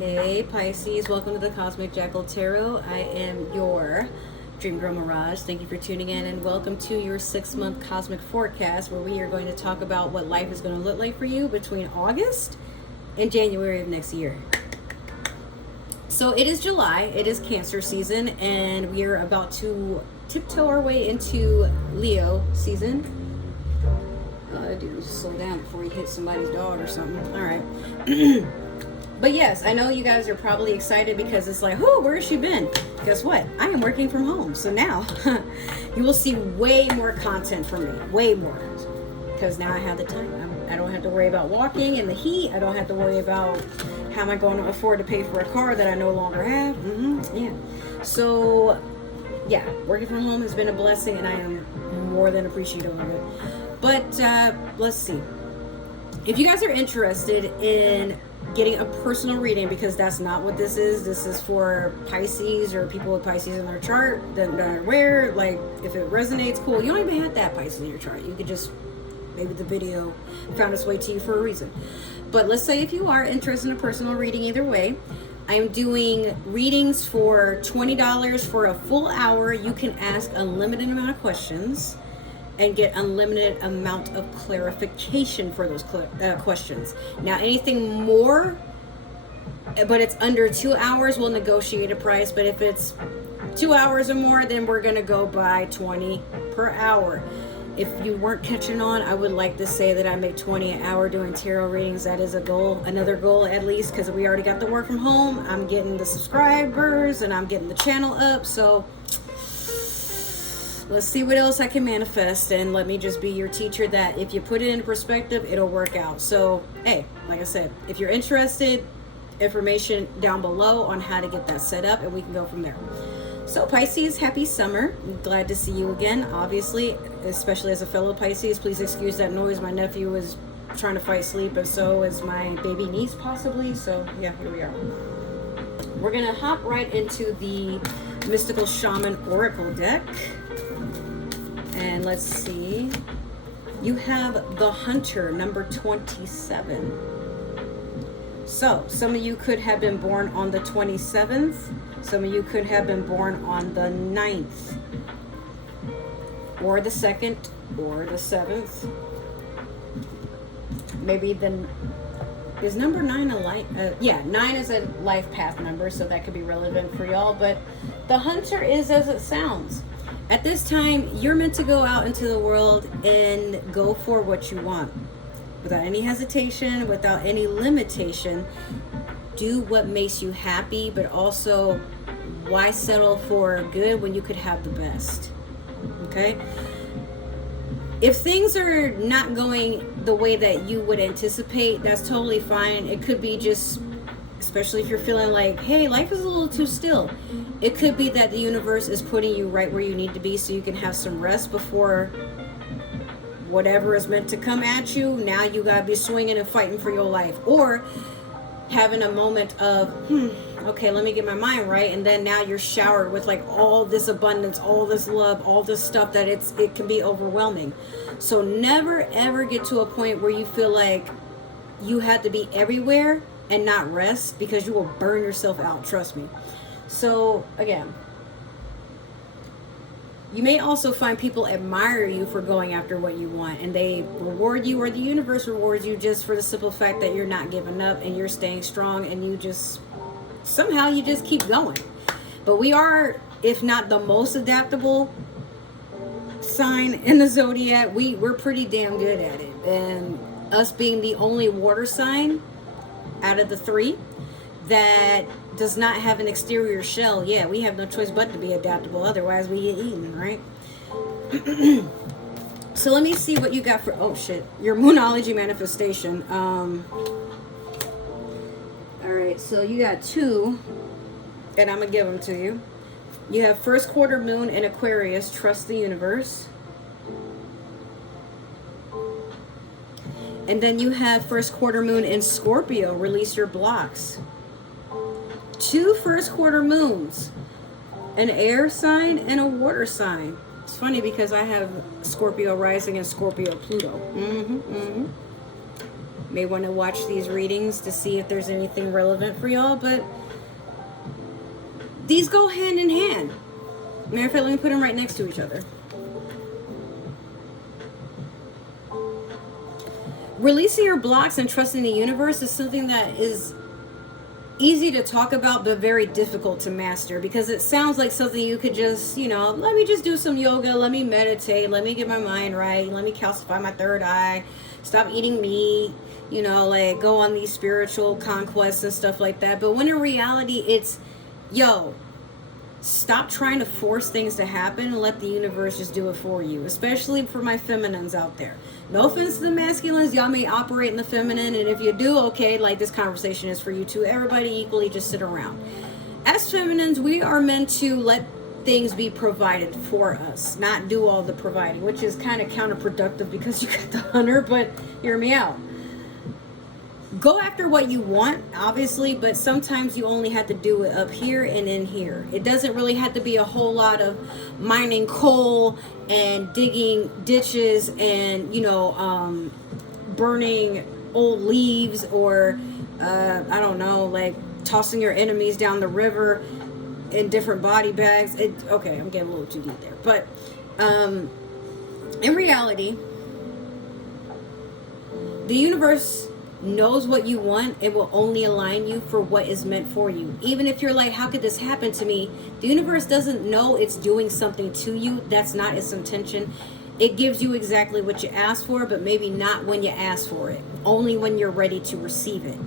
Hey Pisces, welcome to the Cosmic Jackal Tarot. I am your Dream Girl Mirage. Thank you for tuning in and welcome to your 6-month cosmic forecast where we are going to talk about what life is going to look like for you between August and January of next year. So it is July, it is Cancer season, and we are about to tiptoe our way into Leo season. Dude, just slow down before you hit somebody's dog or something. All right. But yes, I know you guys are probably excited because it's like, oh, where has she been? Guess what? I am working from home. So now you will see way more content from me. Way more. Because now I have the time. I don't have to worry about walking in the heat. I don't have to worry about how am I going to afford to pay for a car that I no longer have. Yeah. So, yeah, working from home has been a blessing and I am more than appreciative of it. But let's see. If you guys are interested in getting a personal reading, because that's not what this is for Pisces or people with Pisces in their chart that are aware, like if it resonates, cool. You don't even have that Pisces in your chart. You could just, maybe the video found its way to you for a reason. But let's say if you are interested in a personal reading, either way, I'm doing readings for $20 for a full hour. You can ask a limited amount of questions and get unlimited amount of clarification for those questions. Now, anything more, but it's under 2 hours, we'll negotiate a price. But if it's 2 hours or more, then we're gonna go by $20 per hour. If you weren't catching on, I would like to say that I make $20 an hour doing tarot readings. That is a goal, another goal at least, because we already got the work from home. I'm getting the subscribers and I'm getting the channel up. So let's see what else I can manifest, and let me just be your teacher that if you put it into perspective, it'll work out. So, hey, like I said, if you're interested, information down below on how to get that set up, and we can go from there. So, Pisces, happy summer. I'm glad to see you again, obviously, especially as a fellow Pisces. Please excuse that noise. My nephew is trying to fight sleep, and so is my baby niece, possibly. So, yeah, here we are. We're going to hop right into the Mystical Shaman Oracle deck. And let's see, you have the Hunter, number 27. So some of you could have been born on the 27th. Some of you could have been born on the 9th, or the 2nd, or the 7th. Maybe is number 9 a life? Yeah, 9 is a life path number, so that could be relevant for y'all. But the Hunter is as it sounds. At this time, you're meant to go out into the world and go for what you want. Without any hesitation, without any limitation. Do what makes you happy, but also why settle for good when you could have the best? Okay? If things are not going the way that you would anticipate, that's totally fine. It could be just, especially if you're feeling like, hey, life is a little too still. It could be that the universe is putting you right where you need to be so you can have some rest before whatever is meant to come at you. Now you gotta be swinging and fighting for your life. Or having a moment of, okay, let me get my mind right. And then now you're showered with like all this abundance, all this love, all this stuff that it can be overwhelming. So never ever get to a point where you feel like you have to be everywhere and not rest, because you will burn yourself out, trust me. So again, you may also find people admire you for going after what you want, and they reward you, or the universe rewards you just for the simple fact that you're not giving up and you're staying strong, and you just somehow you just keep going. But we are, if not the most adaptable sign in the zodiac, we're pretty damn good at it. And us being the only water sign out of the 3 that does not have an exterior shell, yeah, we have no choice but to be adaptable, otherwise we get eaten, right? So let me see what you got for, oh shit, your Moonology manifestation. Alright, so you got 2, and I'm gonna give them to you. You have first quarter moon in Aquarius, trust the universe. And then you have first quarter moon in Scorpio, release your blocks. 2 first quarter moons, an air sign and a water sign. It's funny because I have Scorpio rising and Scorpio Pluto. May want to watch these readings to see if there's anything relevant for y'all, but these go hand in hand. Matter of fact, let me put them right next to each other. Releasing your blocks and trusting the universe is something that is easy to talk about, but very difficult to master, because it sounds like something you could just, you know, let me just do some yoga, let me meditate, let me get my mind right, let me calcify my third eye, stop eating meat, you know, like go on these spiritual conquests and stuff like that. But when in reality, it's, yo, stop trying to force things to happen and let the universe just do it for you, especially for my feminines out there. No offense to the masculines, y'all may operate in the feminine, and if you do, okay, like this conversation is for you too. Everybody equally just sit around. As feminines, we are meant to let things be provided for us, not do all the providing, which is kind of counterproductive because you got the hunter, but hear me out. Go after what you want, obviously, but sometimes you only have to do it up here and in here. It doesn't really have to be a whole lot of mining coal and digging ditches and, you know, burning old leaves, or, I don't know, like tossing your enemies down the river in different body bags. Okay, I'm getting a little too deep there. But in reality, the universe knows what you want. It will only align you for what is meant for you. Even if you're like, how could this happen to me? The universe doesn't know it's doing something to you. That's not its intention. It gives you exactly what you asked for, but maybe not when you ask for it. Only when you're ready to receive it.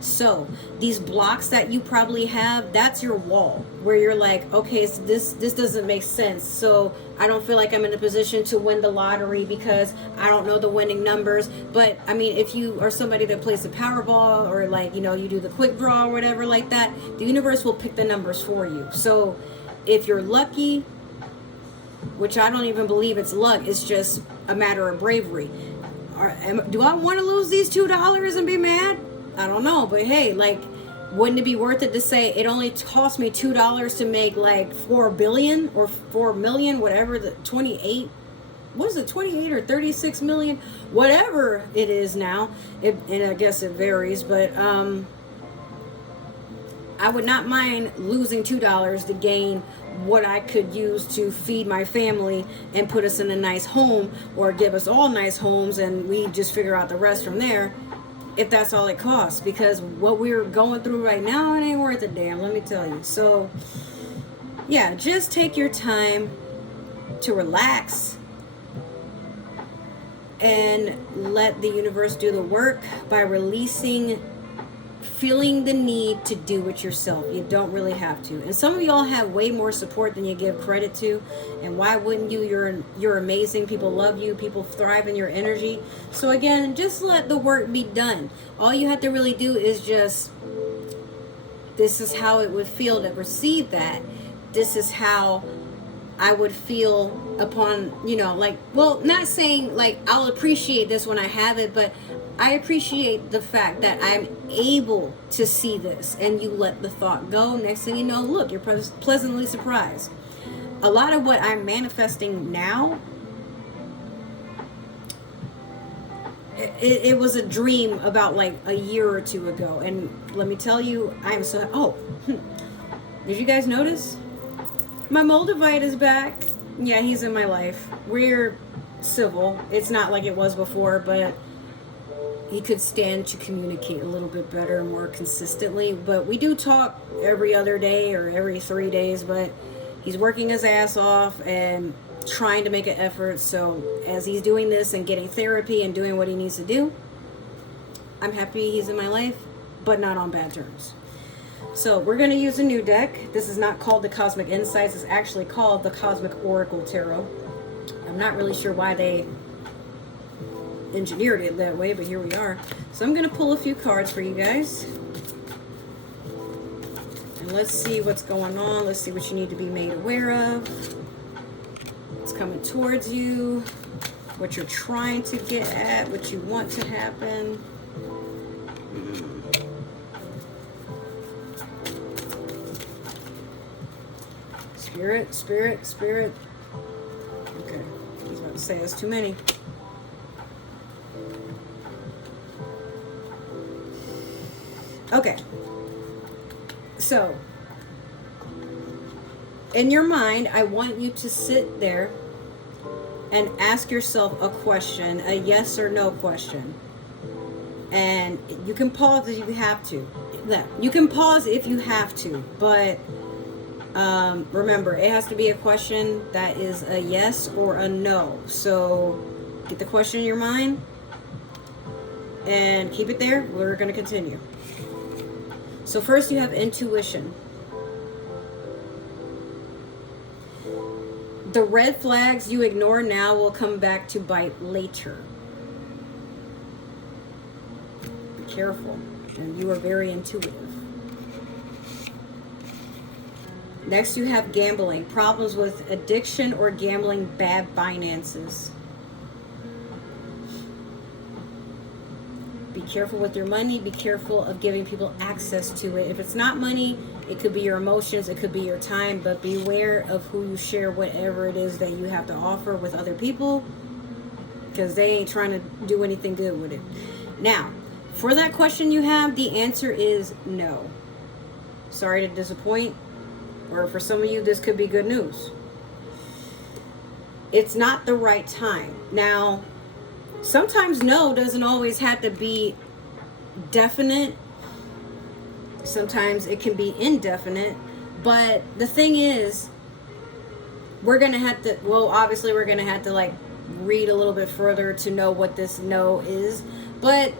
So these blocks that you probably have, that's your wall where you're like, okay, so this doesn't make sense. So I don't feel like I'm in a position to win the lottery because I don't know the winning numbers. But I mean, if you are somebody that plays the Powerball, or like, you know, you do the quick draw or whatever like that, the universe will pick the numbers for you. So if you're lucky, which I don't even believe it's luck, it's just a matter of bravery. Do I want to lose these $2 and be mad? I don't know, but hey, like, wouldn't it be worth it to say it only cost me $2 to make like 4 billion or 4 million, whatever, the 28, what is it, 28 or 36 million, whatever it is now, and I guess it varies, but I would not mind losing $2 to gain what I could use to feed my family and put us in a nice home, or give us all nice homes and we just figure out the rest from there, if that's all it costs. Because what we're going through right now, it ain't worth a damn, let me tell you. So yeah, just take your time to relax and let the universe do the work by releasing feeling the need to do it yourself. You don't really have to. And some of y'all have way more support than you give credit to. And why wouldn't you? You're amazing. People love you. People thrive in your energy. So again, just let the work be done. All you have to really do is just, this is how it would feel to receive that. This is how I would feel upon, you know, like, well, not saying like I'll appreciate this when I have it, but I appreciate the fact that I'm able to see this, and you let the thought go. Next thing you know, look, you're pleasantly surprised. A lot of what I'm manifesting now, it was a dream about like a year or two ago. And let me tell you, I am so, did you guys notice? My Moldavite is back. Yeah, he's in my life. We're civil. It's not like it was before, but he could stand to communicate a little bit better and more consistently. But we do talk every other day or every 3 days, but he's working his ass off and trying to make an effort. So as he's doing this and getting therapy and doing what he needs to do, I'm happy he's in my life, but not on bad terms. So we're going to use a new deck. This is not called the Cosmic Insights. It's actually called the Cosmic Oracle Tarot. I'm not really sure why they engineered it that way, but here we are. So I'm going to pull a few cards for you guys. And let's see what's going on. Let's see what you need to be made aware of. What's coming towards you. What you're trying to get at. What you want to happen. Spirit, spirit, spirit. Okay, he's about to say there's too many. Okay. So, in your mind, I want you to sit there and ask yourself a question, a yes or no question. And you can pause if you have to. You can pause if you have to, but remember, it has to be a question that is a yes or a no. So get the question in your mind and keep it there. We're going to continue. So first you have intuition. The red flags you ignore now will come back to bite later. Be careful. And you are very intuitive. Next you have gambling. Problems with addiction or gambling, bad finances. Be careful with your money. Be careful of giving people access to it. If it's not money, it could be your emotions, it could be your time, but beware of who you share whatever it is that you have to offer with other people, because they ain't trying to do anything good with it. Now, for that question you have, the answer is no. Sorry to disappoint, or for some of you, this could be good news. It's not the right time. Now, sometimes no doesn't always have to be definite. Sometimes it can be indefinite. But the thing is, we're going to have to, well, obviously we're going to have to like read a little bit further to know what this no is. But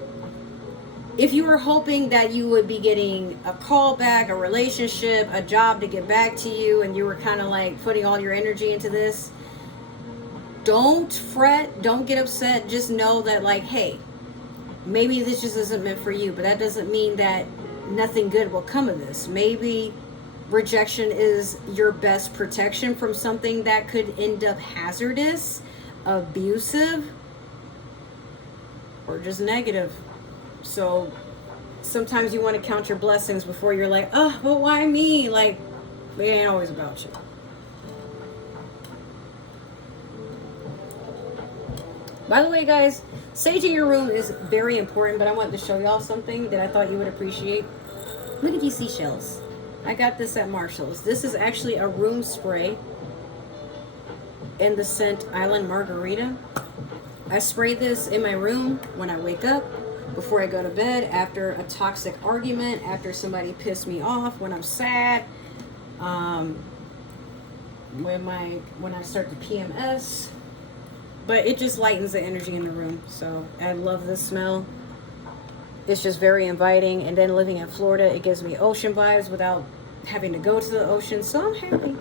if you were hoping that you would be getting a call back, a relationship, a job to get back to you, and you were kind of like putting all your energy into this, don't fret, don't get upset. Just know that like, hey, maybe this just isn't meant for you, but that doesn't mean that nothing good will come of this. Maybe rejection is your best protection from something that could end up hazardous, abusive, or just negative. So sometimes you want to count your blessings before you're like, oh, but why me? Like, it ain't always about you. By the way, guys, saging your room is very important, but I wanted to show y'all something that I thought you would appreciate. Look at these seashells. I got this at Marshall's. This is actually a room spray in the scent Island Margarita. I spray this in my room when I wake up, before I go to bed, after a toxic argument, after somebody pissed me off, when I'm sad, when I start to PMS. But it just lightens the energy in the room. So I love this smell. It's just very inviting. And then living in Florida, it gives me ocean vibes without having to go to the ocean. So I'm happy.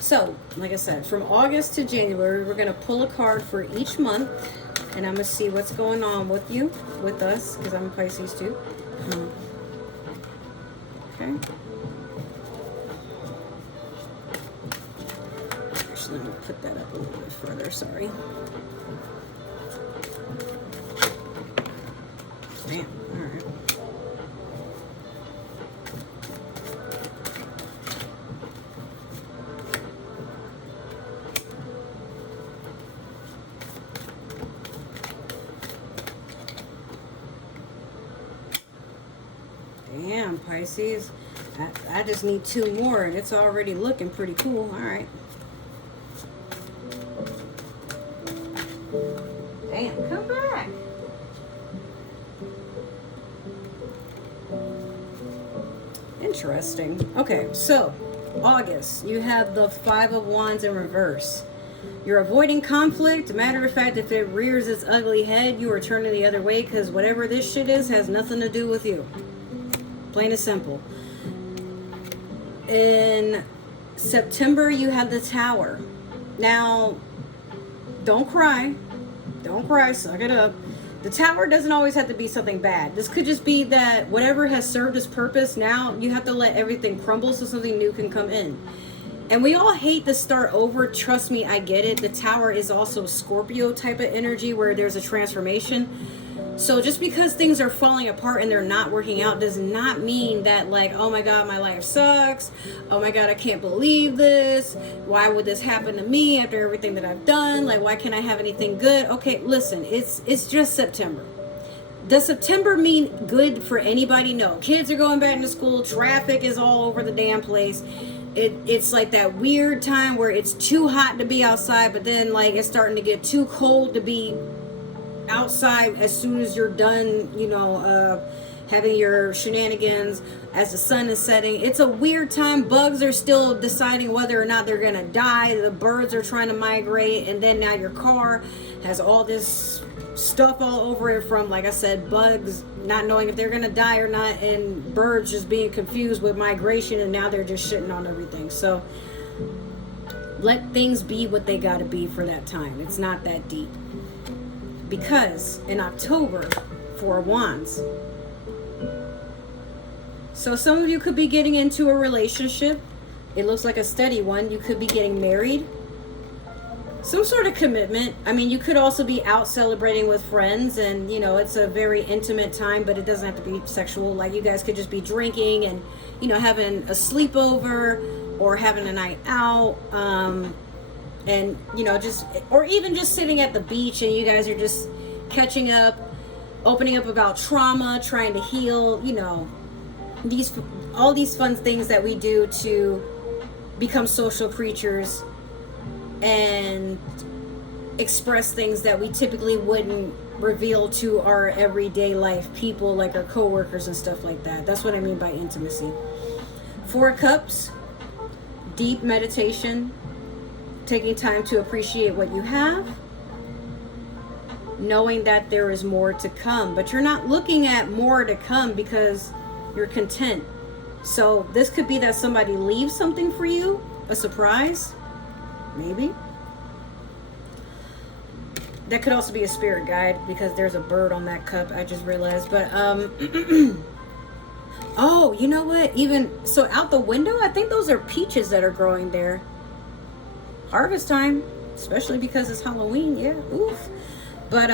So, like I said, from August to January, we're going to pull a card for each month. And I'm going to see what's going on with you, with us, because I'm a Pisces too. Okay. Actually, let me put that up a little bit further, sorry. Man, all right. Damn, Pisces. I just need 2 more and it's already looking pretty cool. All right. Damn, come back. Interesting. Okay, so August, you have the 5 of Wands in reverse. You're avoiding conflict. Matter of fact, if it rears its ugly head, you are turning the other way, because whatever this shit is has nothing to do with you. Plain and simple. In September, you had the Tower. Now, don't cry. Don't cry. Suck it up. The Tower doesn't always have to be something bad. This could just be that whatever has served its purpose, now you have to let everything crumble so something new can come in. And we all hate to start over. Trust me, I get it. The Tower is also Scorpio type of energy where there's a transformation. So just because things are falling apart and they're not working out does not mean that like, oh my God, my life sucks. Oh my God, I can't believe this. Why would this happen to me after everything that I've done? Like, why can't I have anything good? Okay, listen, it's just September. Does September mean good for anybody? No. Kids are going back to school. Traffic is all over the damn place. It's like that weird time where it's too hot to be outside, but then like it's starting to get too cold to be outside as soon as you're done, having your shenanigans as the sun is setting. It's a weird time. Bugs are still deciding whether or not they're gonna die. The birds are trying to migrate, and then now your car has all this stuff all over it from, like I said, bugs not knowing if they're gonna die or not, and birds just being confused with migration, and now they're just shitting on everything. So let things be what they gotta be for that time. It's not that deep. Because in October, Four of Wands. So some of you could be getting into a relationship. It looks like a steady one. You could be getting married. Some sort of commitment. I mean, you could also be out celebrating with friends, and it's a very intimate time, but it doesn't have to be sexual. Like, you guys could just be drinking and having a sleepover or having a night out, and or even just sitting at the beach, and you guys are just catching up, opening up about trauma, trying to heal, all these fun things that we do to become social creatures and express things that we typically wouldn't reveal to our everyday life people, like our coworkers and stuff like that. That's what I mean by intimacy. Four of Cups, deep meditation, taking time to appreciate what you have, knowing that there is more to come, but you're not looking at more to come because you're content. So this could be that somebody leaves something for you, a surprise, maybe. That could also be a spirit guide because there's a bird on that cup, I just realized. But oh, you know what? Even so, out the window, I think those are peaches that are growing there. Harvest time, especially because it's Halloween. Yeah, oof. But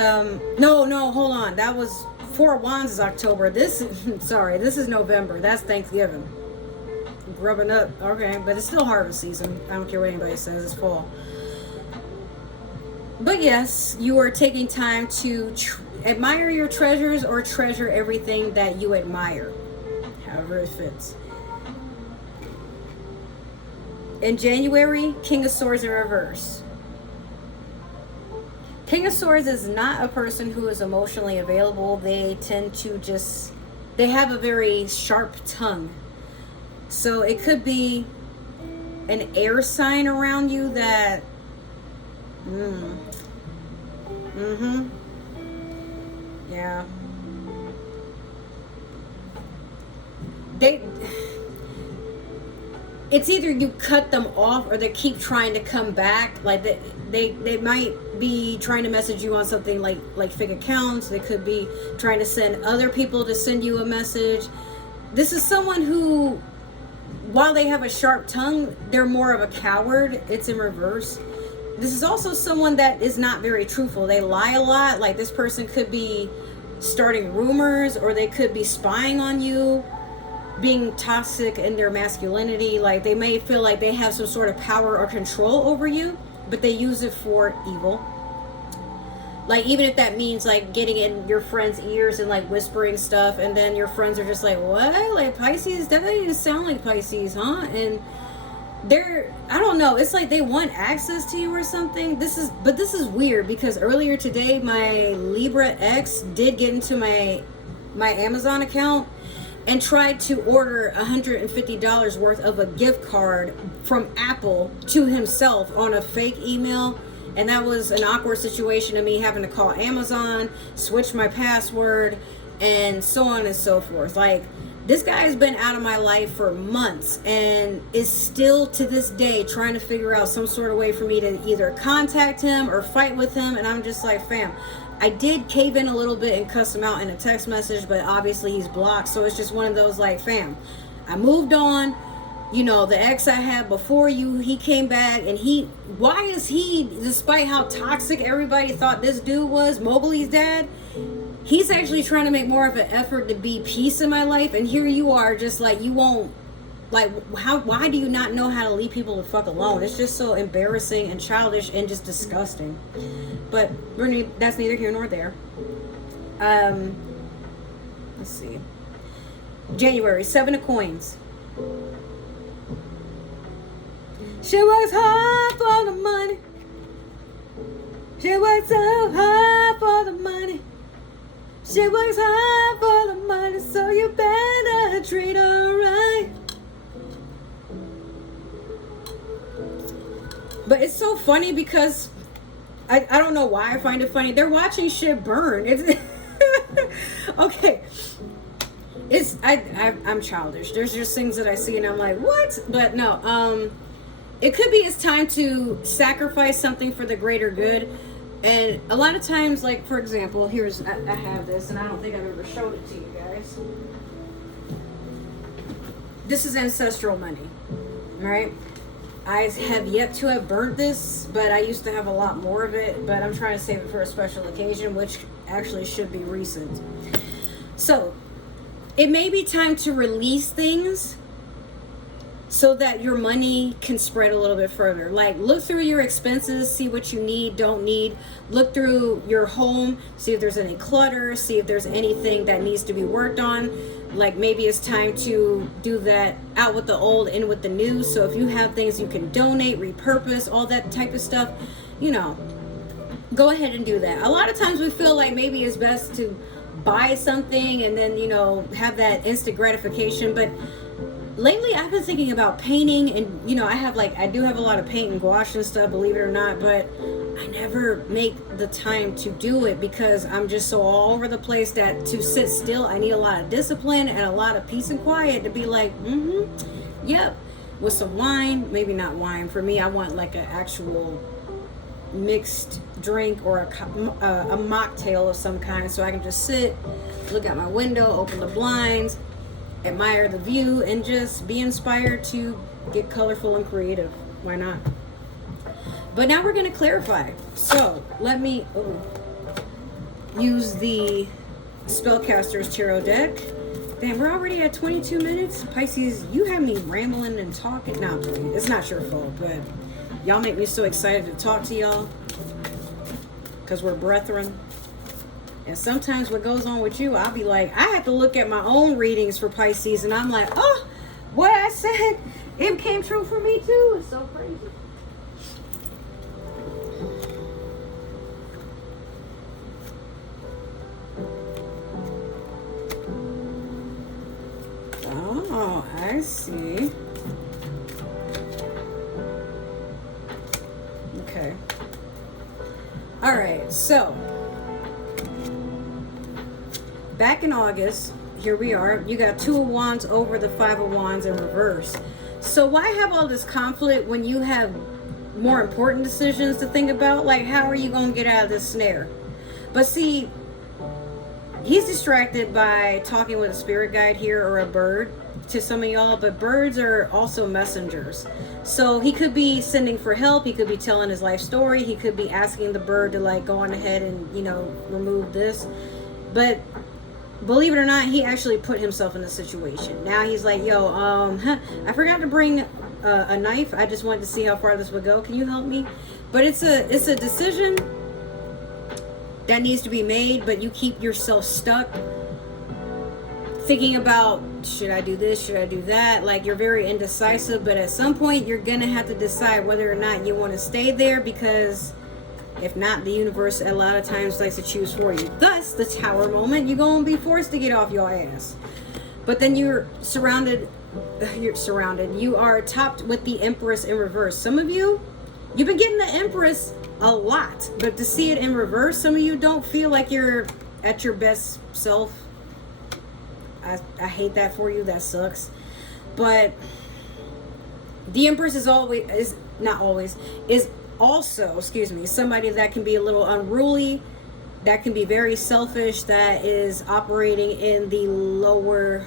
no, hold on. That was Four of Wands is October. This is November. That's Thanksgiving. Grubbing up. Okay, but it's still harvest season. I don't care what anybody says. It's fall. But yes, you are taking time to admire your treasures or treasure everything that you admire, however it fits. In January, King of Swords in reverse. King of Swords is not a person who is emotionally available. They tend to they have a very sharp tongue. So it could be an air sign around you that, yeah. It's either you cut them off or they keep trying to come back. Like they might be trying to message you on something like fake accounts. They could be trying to send other people to send you a message. This is someone who, while they have a sharp tongue, they're more of a coward. It's in reverse. This is also someone that is not very truthful. They lie a lot. Like, this person could be starting rumors, or they could be spying on you, being toxic in their masculinity. Like, they may feel like they have some sort of power or control over you, but they use it for evil. Like, even if that means like getting in your friends' ears and like whispering stuff, and then your friends are just like, what? Like, Pisces? That doesn't even sound like Pisces, huh? And I don't know, it's like they want access to you or something. This is weird, because earlier today my Libra ex did get into my Amazon account and tried to order $150 worth of a gift card from Apple to himself on a fake email. And that was an awkward situation of me having to call Amazon, switch my password, and so on and so forth. Like, this guy has been out of my life for months and is still to this day trying to figure out some sort of way for me to either contact him or fight with him. And I'm just like, fam, I did cave in a little bit and cuss him out in a text message, but obviously he's blocked. So it's just one of those, like, fam, I moved on. You know, the ex I had before you, he came back, and why is he, despite how toxic everybody thought this dude was, Mowgli's dad, he's actually trying to make more of an effort to be peace in my life, and here you are just like, you won't, like, why do you not know how to leave people the fuck alone? It's just so embarrassing and childish and just disgusting. But that's neither here nor there. let's see. January, 7 of coins. She works hard for the money. She works so hard for the money. She works hard for the money, so you better treat her right. But it's so funny because I don't know why I find it funny. They're watching shit burn. It's okay. I'm childish. There's just things that I see and I'm like, what? But no, it could be it's time to sacrifice something for the greater good. And a lot of times, like, for example, I have this, and I don't think I've ever showed it to you guys. This is ancestral money, right? I have yet to have burnt this, but I used to have a lot more of it, but I'm trying to save it for a special occasion, which actually should be recent. So, it may be time to release things so that your money can spread a little bit further. Like, look through your expenses, see what you need, don't need. Look through your home, see if there's any clutter, see if there's anything that needs to be worked on. Like, maybe it's time to do that, out with the old, in with the new. So if you have things you can donate, repurpose, all that type of stuff, go ahead and do that. A lot of times we feel like maybe it's best to buy something and then, have that instant gratification. But lately I've been thinking about painting, and I do have a lot of paint and gouache and stuff, believe it or not, but I never make the time to do it because I'm just so all over the place that to sit still, I need a lot of discipline and a lot of peace and quiet to be like, yep, with some wine. Maybe not wine. For me, I want like an actual mixed drink or a mocktail of some kind, so I can just sit, look out my window, open the blinds, admire the view, and just be inspired to get colorful and creative. Why not? But now we're going to clarify. So let me use the Spellcaster's Tarot deck. Damn, we're already at 22 minutes. Pisces, you have me rambling and talking. No, it's not your fault, but y'all make me so excited to talk to y'all because we're brethren. And sometimes what goes on with you, I'll be like, I have to look at my own readings for Pisces, and I'm like, oh, what I said, it came true for me too. It's so crazy. Oh, I see. Okay. All right, so back in August, here we are. You got 2 of Wands over the 5 of Wands in reverse. So why have all this conflict when you have more important decisions to think about? Like, how are you going to get out of this snare? But see, he's distracted by talking with a spirit guide here or a bird to some of y'all, but birds are also messengers. So he could be sending for help. He could be telling his life story. He could be asking the bird to like go on ahead and, remove this. But believe it or not, he actually put himself in a situation. Now he's like, yo, I forgot to bring a knife. I just wanted to see how far this would go. Can you help me? But it's a decision that needs to be made, but you keep yourself stuck thinking about, should I do this? Should I do that? Like, you're very indecisive, but at some point you're going to have to decide whether or not you want to stay there, because if not, the universe a lot of times likes to choose for you. Thus, the Tower moment, you're going to be forced to get off your ass. But then you are topped with the Empress in reverse. Some of you, you've been getting the Empress a lot, but to see it in reverse, some of you don't feel like you're at your best self. I hate that for you. That sucks. But the Empress is also, somebody that can be a little unruly, that can be very selfish, that is operating in the lower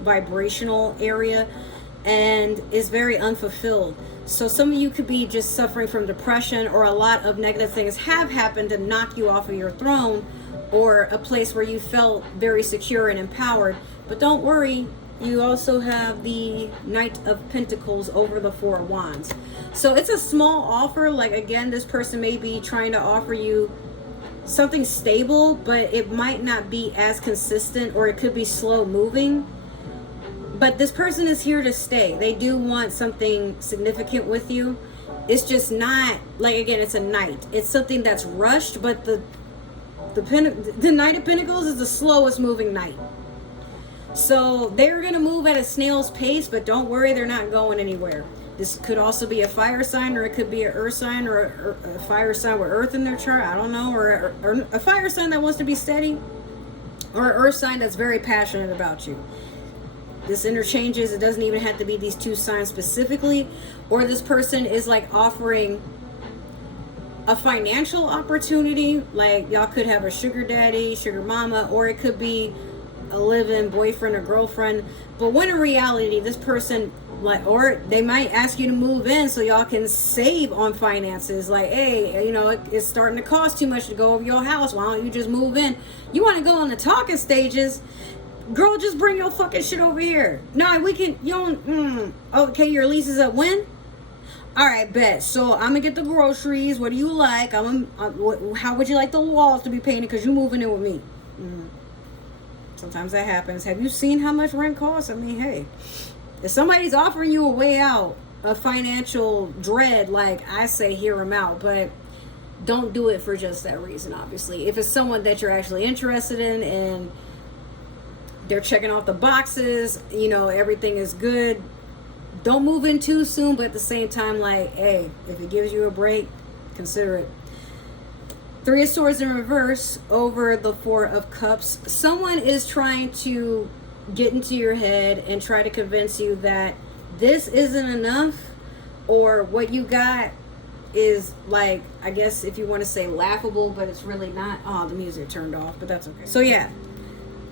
vibrational area and is very unfulfilled. So some of you could be just suffering from depression, or a lot of negative things have happened to knock you off of your throne, or a place where you felt very secure and empowered. But don't worry, you also have the Knight of Pentacles over the 4 of Wands. So it's a small offer. Like, again, this person may be trying to offer you something stable, but it might not be as consistent, or it could be slow moving. But this person is here to stay. They do want something significant with you. It's just not, like, again, it's a knight. It's something that's rushed, but the Knight of Pentacles is the slowest moving knight. So they're going to move at a snail's pace, but don't worry, they're not going anywhere. This could also be a fire sign, or it could be an earth sign, or a fire sign with earth in their chart. I don't know. Or a fire sign that wants to be steady, or an earth sign that's very passionate about you. This interchanges. It doesn't even have to be these two signs specifically. Or this person is like offering a financial opportunity. Like, y'all could have a sugar daddy, sugar mama, or it could be a live-in boyfriend or girlfriend. But when in reality, this person, like, or they might ask you to move in so y'all can save on finances. Like, hey, you know, it's starting to cost too much to go over your house. Why don't you just move in? You want to go on the talking stages? Girl, just bring your fucking shit over here. No, we can, you don't, okay, your lease is up when? All right, bet. So I'm gonna get the groceries. What do you like? How would you like the walls to be painted? Because you're moving in with me. Sometimes that happens. Have you seen how much rent costs? I mean, hey, if somebody's offering you a way out of financial dread, like, I say, hear them out. But don't do it for just that reason, obviously. If it's someone that you're actually interested in and they're checking off the boxes, you know, everything is good, don't move in too soon. But at the same time, like, hey, if it gives you a break, consider it. Three of Swords in reverse over the Four of Cups. Someone is trying to get into your head and try to convince you that this isn't enough, or what you got is, like, I guess if you want to say laughable, but it's really not. Oh, the music turned off, but that's okay. So yeah,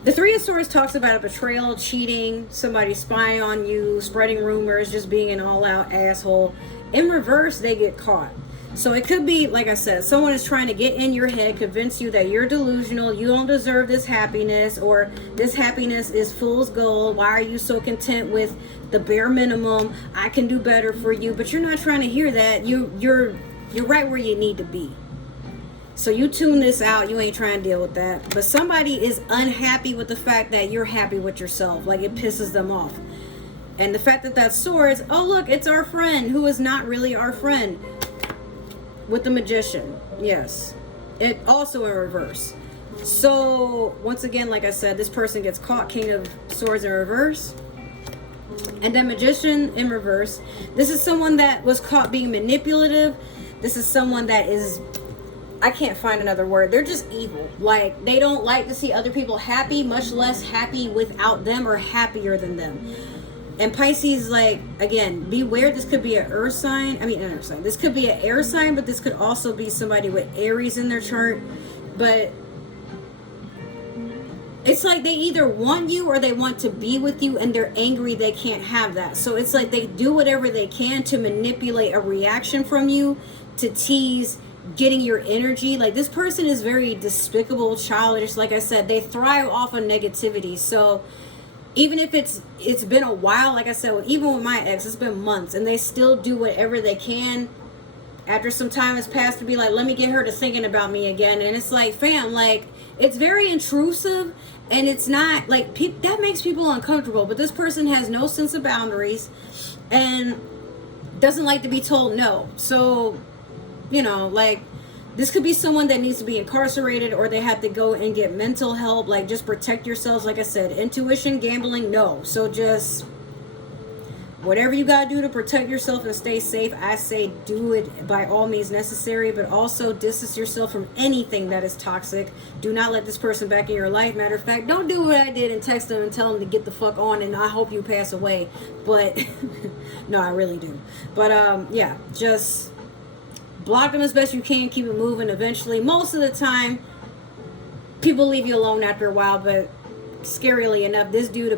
the Three of Swords talks about a betrayal, cheating, somebody spying on you, spreading rumors, just being an all-out asshole. In reverse, they get caught. So it could be, like I said, someone is trying to get in your head, convince you that you're delusional, you don't deserve this happiness, or this happiness is fool's gold. Why are you so content with the bare minimum? I can do better for you. But you're not trying to hear that. You're right where you need to be. So you tune this out. You ain't trying to deal with that. But somebody is unhappy with the fact that you're happy with yourself. Like, it pisses them off. And the fact that that's swords, oh look, it's our friend who is not really our friend. With the Magician, yes. It also in reverse. So once again, like I said, this person gets caught. King of Swords in reverse, and then Magician in reverse. This is someone that was caught being manipulative. This is someone that is, I can't find another word, they're just evil. Like, they don't like to see other people happy, much less happy without them or happier than them. And Pisces, like, again, beware. This could be an earth sign. I mean, an earth sign. This could be an air sign, but this could also be somebody with Aries in their chart. But it's like they either want you or they want to be with you, and they're angry they can't have that. So it's like they do whatever they can to manipulate a reaction from you, to tease getting your energy. Like, this person is very despicable, childish. Like I said, they thrive off of negativity. So even if it's been a while, like I said, even with my ex, it's been months, and they still do whatever they can after some time has passed to be like, let me get her to thinking about me again. And it's like, fam, like, it's very intrusive, and it's not like that makes people uncomfortable. But this person has no sense of boundaries and doesn't like to be told no. So, you know, like, this could be someone that needs to be incarcerated, or they have to go and get mental help. Like, just protect yourselves. Like I said, intuition, gambling, no. So just whatever you got to do to protect yourself and stay safe, I say do it by all means necessary. But also distance yourself from anything that is toxic. Do not let this person back in your life. Matter of fact, don't do what I did and text them and tell them to get the fuck on and I hope you pass away. But no, I really do. But yeah, just block them as best you can. Keep it moving. Eventually, most of the time, people leave you alone after a while. But scarily enough, this dude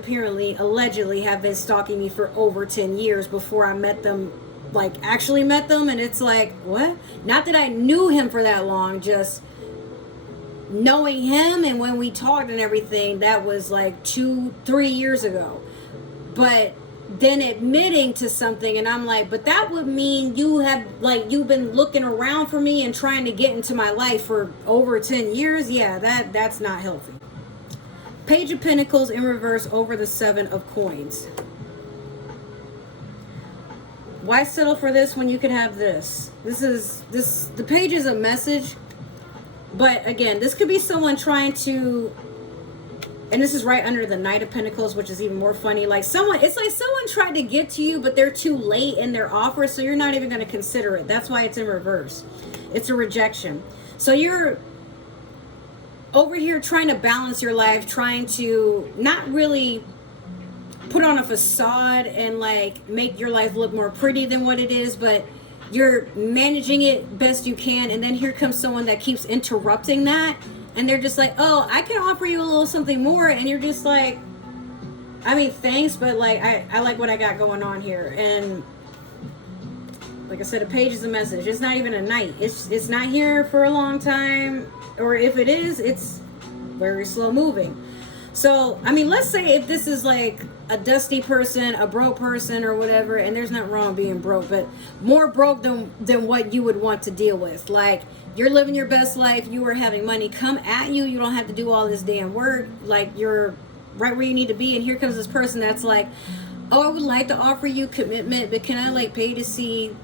allegedly have been stalking me for over 10 years before I met them, like actually met them. And it's like, what? Not that I knew him for that long, just knowing him. And when we talked and everything, that was like 2-3 years ago. But then admitting to something, and I'm like, but that would mean you have, like, you've been looking around for me and trying to get into my life for over 10 years. Yeah, that's not healthy. Page of Pentacles in reverse over the Seven of Coins. Why settle for this when you could have this? The page is a message, but again, this could be someone trying to, and this is right under the Knight of Pentacles, which is even more funny. Like it's like someone tried to get to you, but they're too late in their offer, so you're not even going to consider it. That's why it's in reverse. It's a rejection. So you're over here trying to balance your life, trying to not really put on a facade and like make your life look more pretty than what it is, but you're managing it best you can. And then here comes someone that keeps interrupting that. And they're just like, oh, I can offer you a little something more. And you're just like, I mean, thanks, but like, I like what I got going on here. And like I said, a page is a message. It's not even a knight. It's not here for a long time. Or if it is, it's very slow moving. So, I mean, let's say if this is like a dusty person, a broke person or whatever, and there's nothing wrong being broke, but more broke than what you would want to deal with. Like, you're living your best life, you are having money come at you, you don't have to do all this damn work, like you're right where you need to be, and here comes this person that's like, oh, I would like to offer you commitment, but can I like pay to see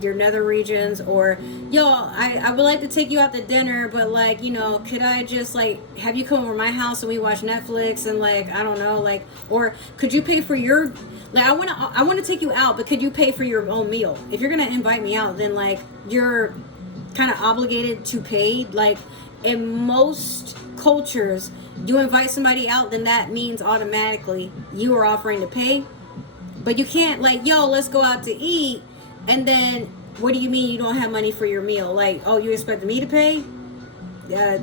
your nether regions? Or, yo, I would like to take you out to dinner, but like, you know, could I just like have you come over to my house and we watch Netflix and like, I don't know, like, or could you pay for your, like, I want to take you out, but could you pay for your own meal? If you're gonna invite me out, then like you're kind of obligated to pay. Like in most cultures, you invite somebody out, then that means automatically you are offering to pay. But you can't like, yo, let's go out to eat, and then what do you mean you don't have money for your meal? Like, oh, you expected me to pay? Yeah,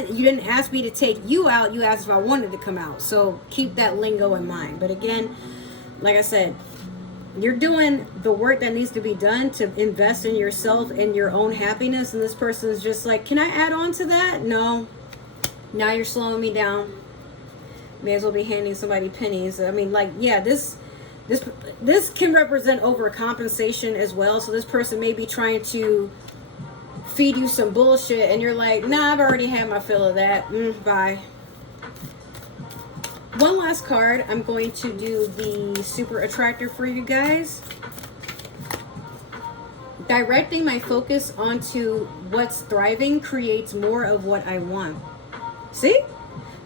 you didn't ask me to take you out, you asked if I wanted to come out. So keep that lingo in mind. But again, like I said, you're doing the work that needs to be done to invest in yourself and your own happiness, and this person is just like, can I add on to that? No. Now you're slowing me down. May as well be handing somebody pennies. I mean, like, yeah, this can represent overcompensation as well. So this person may be trying to feed you some bullshit, and you're like, nah, I've already had my fill of that. Bye. One last card. I'm going to do the super attractor for you guys. Directing my focus onto what's thriving creates more of what I want. See?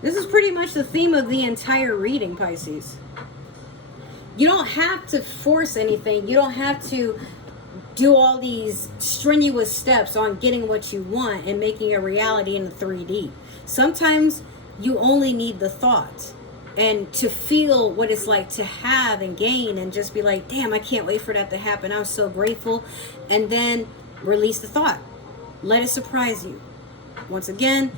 This is pretty much the theme of the entire reading, Pisces. You don't have to force anything. You don't have to do all these strenuous steps on getting what you want and making a reality in 3D. Sometimes you only need the thought and to feel what it's like to have and gain, and just be like, damn, I can't wait for that to happen. I'm so grateful. And then release the thought. Let it surprise you. Once again,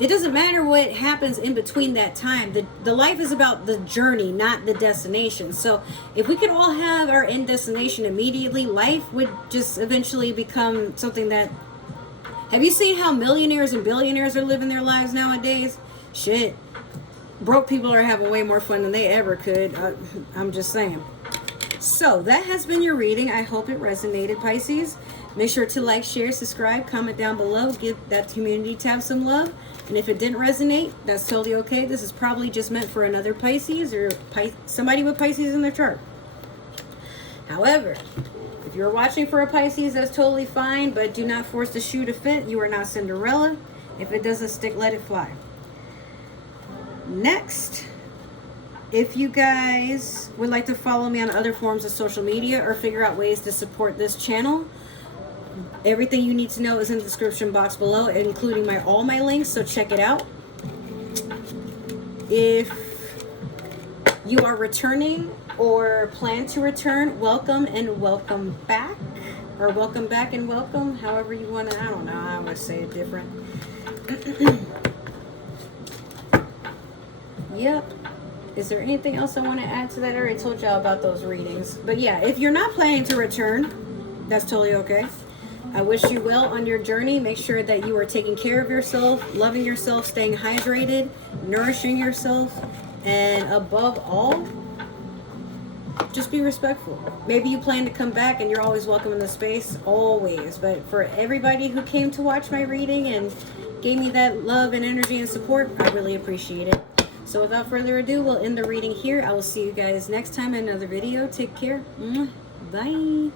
it doesn't matter what happens in between that time. The life is about the journey, not the destination. So if we could all have our end destination immediately, life would just eventually become something that... Have you seen how millionaires and billionaires are living their lives nowadays? Shit. Broke people are having way more fun than they ever could. I'm just saying. So that has been your reading. I hope it resonated, Pisces. Make sure to like, share, subscribe, comment down below. Give that community tab some love. And if it didn't resonate, that's totally okay. This is probably just meant for another Pisces or somebody with Pisces in their chart. However, if you're watching for a Pisces, that's totally fine. But do not force the shoe to fit. You are not Cinderella. If it doesn't stick, let it fly. Next, if you guys would like to follow me on other forms of social media or figure out ways to support this channel, everything you need to know is in the description box below, including all my links, so check it out. If you are returning or plan to return, welcome and welcome back. Or welcome back and welcome, however you want to, I don't know, I would say it different. Yep. Is there anything else I want to add to that? I already told y'all about those readings. But yeah, if you're not planning to return, that's totally okay. I wish you well on your journey. Make sure that you are taking care of yourself, loving yourself, staying hydrated, nourishing yourself, and above all, just be respectful. Maybe you plan to come back and you're always welcome in the space, always. But for everybody who came to watch my reading and gave me that love and energy and support, I really appreciate it. So without further ado, we'll end the reading here. I will see you guys next time in another video. Take care. Bye.